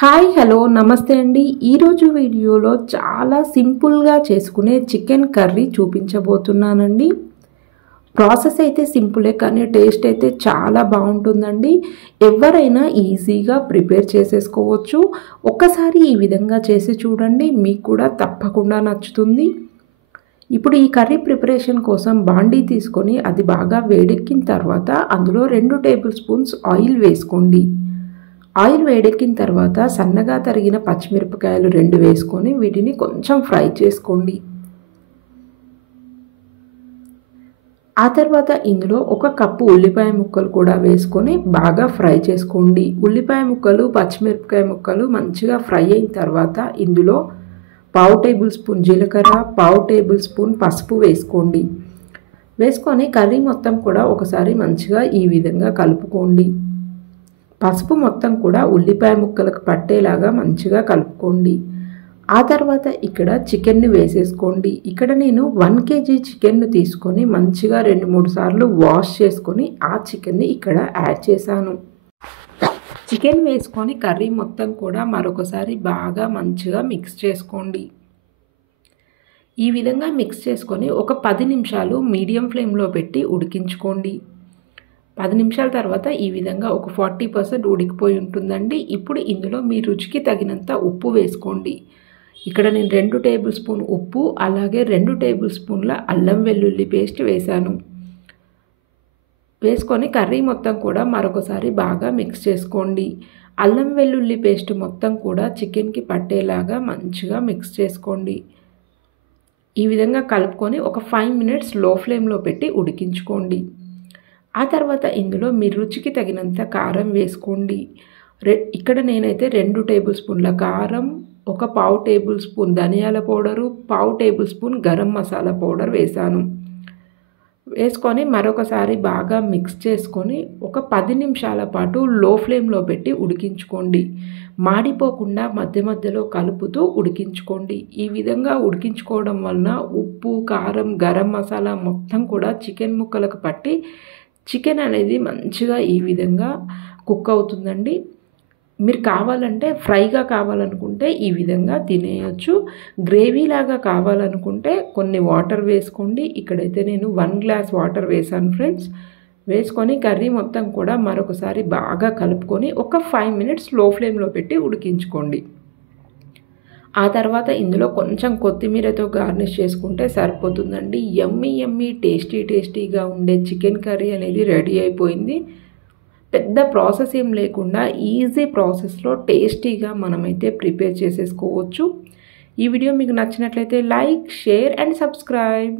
Hi hello నమస్తే అండి. ఈరోజు వీడియోలో చాలా సింపుల్గా చేసుకునే చికెన్ కర్రీ చూపించబోతున్నానండి. ప్రాసెస్ అయితే సింపులే కానీ టేస్ట్ అయితే చాలా బాగుంటుందండి. ఎవరైనా ఈజీగా ప్రిపేర్ చేసేసుకోవచ్చు. ఒక్కసారి ఈ విధంగా చేసి చూడండి, మీకు కూడా తప్పకుండా నచ్చుతుంది. ఇప్పుడు ఈ కర్రీ ప్రిపరేషన్ కోసం బాండీ తీసుకొని అది బాగా వేడెక్కిన తర్వాత అందులో 2 టేబుల్ స్పూన్స్ ఆయిల్ వేసుకోండి. ఆయిల్ వేడెక్కిన తర్వాత సన్నగా తరిగిన పచ్చిమిరపకాయలు 2 వేసుకొని వీటిని కొంచెం ఫ్రై చేసుకోండి. ఆ తర్వాత ఇందులో 1 కప్పు ఉల్లిపాయ ముక్కలు కూడా వేసుకొని బాగా ఫ్రై చేసుకోండి. ఉల్లిపాయ ముక్కలు పచ్చిమిరపకాయ ముక్కలు మంచిగా ఫ్రై అయిన తర్వాత ఇందులో 1/2 టేబుల్ స్పూన్ జీలకర్ర, 1/2 టేబుల్ స్పూన్ పసుపు వేసుకోండి. వేసుకొని కర్రీ మొత్తం కూడా ఒకసారి మంచిగా ఈ విధంగా కలుపుకోండి. పసుపు మొత్తం కూడా ఉల్లిపాయ ముక్కలకు పట్టేలాగా మంచిగా కలుపుకోండి. ఆ తర్వాత ఇక్కడ చికెన్ని వేసేసుకోండి. ఇక్కడ నేను 1 kg చికెన్ను తీసుకొని మంచిగా 2-3 సార్లు వాష్ చేసుకొని ఆ చికెన్ని ఇక్కడ యాడ్ చేశాను. చికెన్ వేసుకొని కర్రీ మొత్తం కూడా మరొకసారి బాగా మంచిగా మిక్స్ చేసుకోండి. ఈ విధంగా మిక్స్ చేసుకొని ఒక 10 నిమిషాలు మీడియం ఫ్లేమ్లో పెట్టి ఉడికించుకోండి. 10 నిమిషాల తర్వాత ఈ విధంగా ఒక 40% ఉడికిపోయి ఉంటుందండి. ఇప్పుడు ఇందులో మీ రుచికి తగినంత ఉప్పు వేసుకోండి. ఇక్కడ నేను 2 టేబుల్ స్పూన్ ఉప్పు అలాగే 2 టేబుల్ స్పూన్ల అల్లం వెల్లుల్లి పేస్ట్ వేశాను. వేసుకొని కర్రీ మొత్తం కూడా మరొకసారి బాగా మిక్స్ చేసుకోండి. అల్లం వెల్లుల్లి పేస్ట్ మొత్తం కూడా చికెన్కి పట్టేలాగా మంచిగా మిక్స్ చేసుకోండి. ఈ విధంగా కలుపుకొని ఒక 5 మినిట్స్ లో ఫ్లేమ్లో పెట్టి ఉడికించుకోండి. ఆ తర్వాత ఇందులో మీ రుచికి తగినంత కారం వేసుకోండి. ఇక్కడ నేనైతే 2 టేబుల్ స్పూన్ల కారం, 1/4 టేబుల్ స్పూన్ ధనియాల powder, 1/4 table spoon garam masala powder వేశాను. వేసుకొని మరొకసారి బాగా మిక్స్ చేసుకొని ఒక 10 నిమిషాల పాటు లో ఫ్లేమ్లో పెట్టి ఉడికించుకోండి. మాడిపోకుండా మధ్య మధ్యలో కలుపుతూ ఉడికించుకోండి. ఈ విధంగా ఉడికించుకోవడం వలన ఉప్పు, కారం, గరం మసాలా మొత్తం కూడా చికెన్ ముక్కలకు పట్టి చికెన్ అనేది మంచిగా ఈ విధంగా కుక్ అవుతుందండి. మీరు కావాలంటే ఫ్రైగా కావాలనుకుంటే ఈ విధంగా తినేయచ్చు. గ్రేవీలాగా కావాలనుకుంటే కొన్ని వాటర్ వేసుకోండి. ఇక్కడైతే నేను 1 గ్లాస్ వాటర్ వేసాను ఫ్రెండ్స్. వేసుకొని కర్రీ మొత్తం కూడా మరొకసారి బాగా కలుపుకొని ఒక 5 మినిట్స్ లో ఫ్లేమ్లో పెట్టి ఉడికించుకోండి. ఆ తర్వాత ఇందులో కొంచెం కొత్తిమీరతో గార్నిష్ చేసుకుంటే సరిపోతుందండి. యమ్మీ యమ్మీ టేస్టీగా ఉండే చికెన్ కర్రీ అనేది రెడీ అయిపోయింది. పెద్ద ప్రాసెస్ ఏం లేకుండా ఈజీ ప్రాసెస్లో టేస్టీగా మనమైతే ప్రిపేర్ చేసేసుకోవచ్చు. ఈ వీడియో మీకు నచ్చినట్లయితే లైక్, షేర్ అండ్ సబ్స్క్రైబ్.